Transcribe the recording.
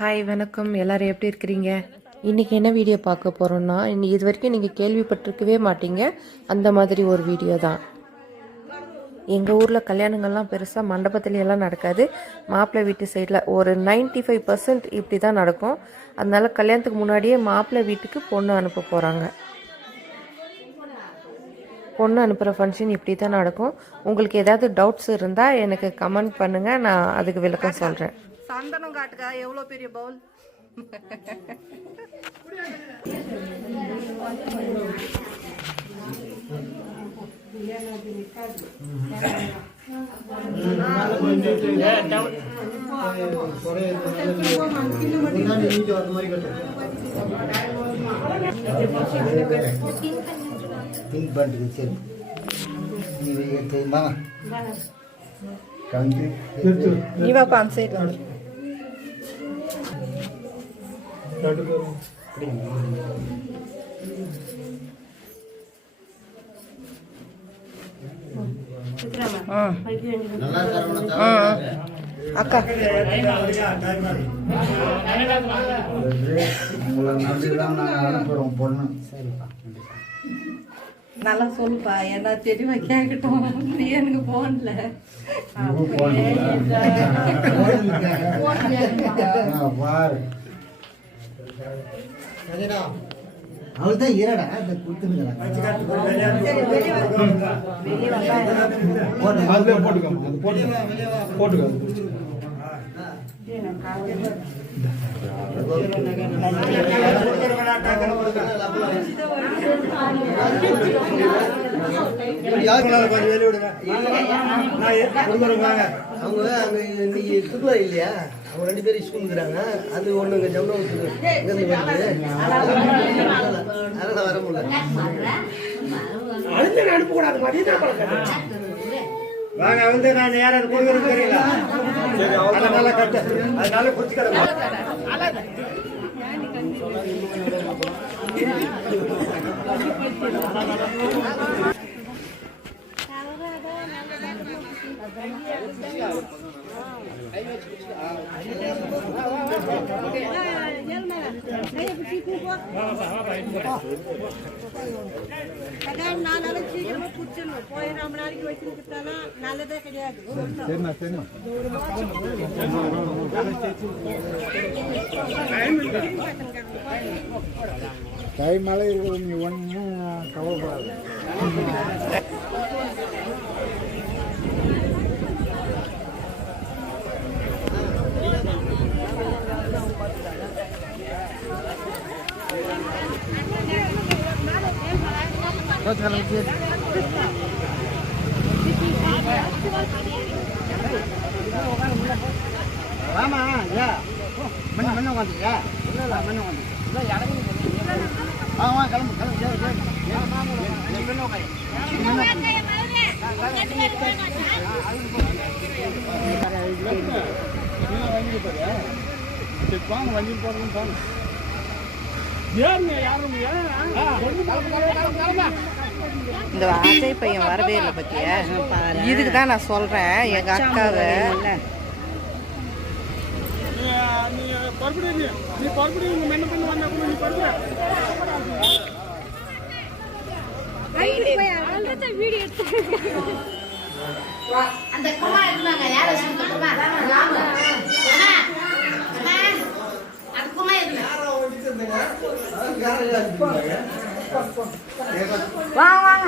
Hi வணக்கம். எல்லாரும் எப்படி இருக்கிறீங்க? இன்னைக்கு என்ன வீடியோ பார்க்க போகிறோன்னா இது வரைக்கும் நீங்கள் கேள்விப்பட்டிருக்கவே மாட்டீங்க. அந்த மாதிரி ஒரு வீடியோ தான். எங்கள் ஊரில் கல்யாணங்கள்லாம் பெருசாக மண்டபத்துலையெல்லாம் நடக்காது. மாப்பிள்ளை வீட்டு சைடில் ஒரு 95% ஃபைவ் பர்சன்ட் இப்படி தான் நடக்கும். அதனால் கல்யாணத்துக்கு முன்னாடியே மாப்பிள்ளை வீட்டுக்கு பொண்ணு அனுப்ப போகிறாங்க பொண்ணு அனுப்புகிற ஃபங்க்ஷன் இப்படி தான் நடக்கும். உங்களுக்கு ஏதாவது டவுட்ஸ் இருந்தால் எனக்கு கமெண்ட் பண்ணுங்கள் நான் அதுக்கு விளக்கம் சொல்கிறேன் சந்தனம் காட்டுக்கா எவ்வளோ பெரிய பவுல் சரி நீ கலந்து வாப்பா அந்த சைடு நல்லா அக்கா நம்பி தான் நாங்கள் அனுப்புகிறோம் பொண்ணு சரிப்பா நல்லா சொல்லுப்பா என்ன தெளிவா கேட்கட்டும் நீ எனக்கு பாரு அவள் தான் இரடா இந்த கொடுத்துருங்க அவங்க அங்க இன்னைக்கு திருவிழா இல்லையா? அவங்க ரெண்டு பேரும் ஸ்கூல் இருக்கிறாங்க. அது ஒண்ணு இங்க வருது. அதனால வர முடியல. வாங்க வந்து நான் யாராவது கொடுக்குறது தெரியல. அதனால கட்டு. அதனால குச்சிக்கிறேன் நாலு நாளைக்கு வச்சிருக்கிட்டானா நல்லதே கிடையாது 再买一笼，一碗汤，好不好？那再弄点。ஆமா ஐயா மண்ண மண்ண உட்காந்துருக்கா இல்லை இல்லை மண்ண இல்லை கிளம்பு கிளம்பு வாங்க வண்டியில் போகிறதுன்னு பாருங்க. இந்த அஜய் பையன் வரவே இல்லை பத்தியா? இதுக்கு தான் நான் சொல்றேன் எங்க அக்காவை அந்த குமா இருந்தாங்க யார சொல்லுங்க குமா அம்மா அம்மா அந்த குமா இருந்தாங்க. வாங்க.